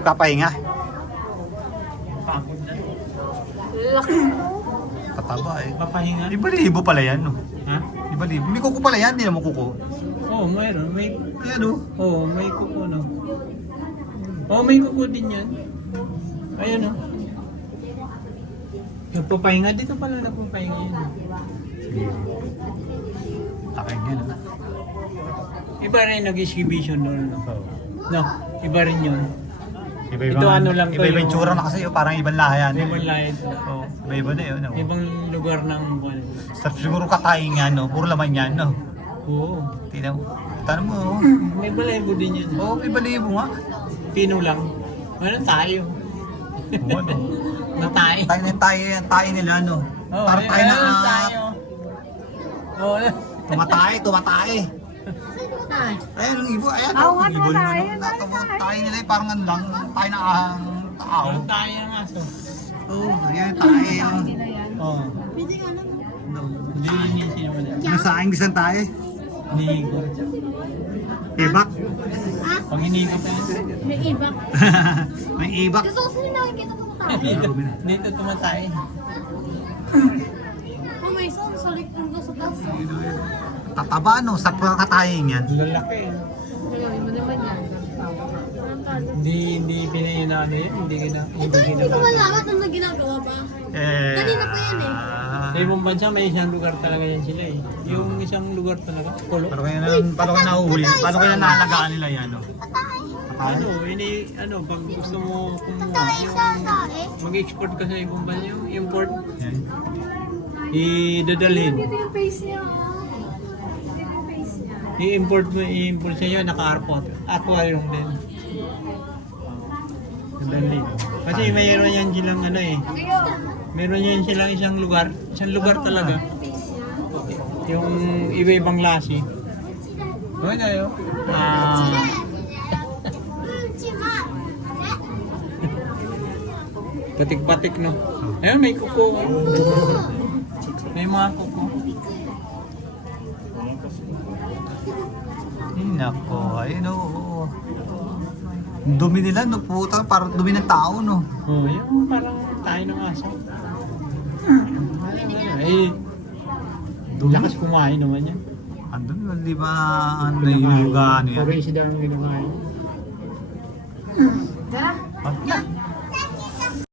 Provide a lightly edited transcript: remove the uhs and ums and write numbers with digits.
Nagpapahinga. Pagod na. Laki mo. Tataba eh. Papahinga? Iba-libo pala yan, no? Ha? Iba-libo. May kuko pala yan, hindi naman kuko. Oo, mayroon. May... Ayan, oh. Oo, may kuko, no? Oo, may kuko din yan. Ayun, no? Nagpapahinga. Dito pala nagpapahinga yun. Sige. Takin yan, ah. Iba rin nag-exhibition doon, no? No, iba rin yun. Iba-iba Ito ano lang to, iba-iba yung yung- tsura na kasi, oh, parang ibang lahayan. Ibang lahat. Oo. Iba-iba na yun, oh. Ibang lugar ng... Siguro katayin nga, no? Puro laman yan, no? Oo. Tingnan mo. Tanong mo, oh. May balahibo din yan. Oo, iba-libo nga. Pino lang. Ano tayo? Oo, ano? Natay. Tayo nila, no? Oo, Parang tayo na, tayo. Oo. tumatay. Ay. Ayan, ang ibo, ayan. Oo nga, Ibon mo, tumatay, no? tumatay. Tayo nila, parang ano lang, tayo na ang tao. Ano tayo ang aso? Oo, ayan, tayo. Hindi na yan. Oo. Pwede nga lang. Hindi yun yung sinaman na. Yung sa aking bisan tayo. Hinihigo. Ibak. Pag hinihigo pa yan. May ibak. May ibak. Gusto ko sila nakikita ko tayo. Dito tumatay. Kung may son, sulit kung gusto tayo. Tataba, no? Sa katayin yan. Lalaki. Gagawin mo naman yan. Hindi pinayunaan yan. Hindi Ito, hindi ko malaman ano ginagawa pa. Kanina pa yan eh. Sa ibang bansa may isang lugar talaga yan sila eh. Yung isang lugar talaga. Kulo. Paano kaya nahuhuli? Paano kaya naalagaan nila yan, no? Ano, pag gusto mo kumuha, yung mag-export ka sa ibang bansa, yung import, Yan. idadalhin. Ito yung face niya. Ito yung face niya. I-import sa iyo, naka-airport. Aquarium din. Dadalhin. Kasi mayroon yan silang ano eh. Meron yan silang isang lugar talaga. Yung iba-ibang lasi. Okay tayo. Patik-patik no. Ayun, may kuko. May mga kuko. Ay, nako. Ayun, oo. Ang dumi nila, no? Puta, parang dumi ng tao, no? Oh, yung parang tayo ng aso. Eh, lakas kumain naman yan. Andun, di ba, ano yung ano yan? Puro isda ang ginakain. Tara. Ah,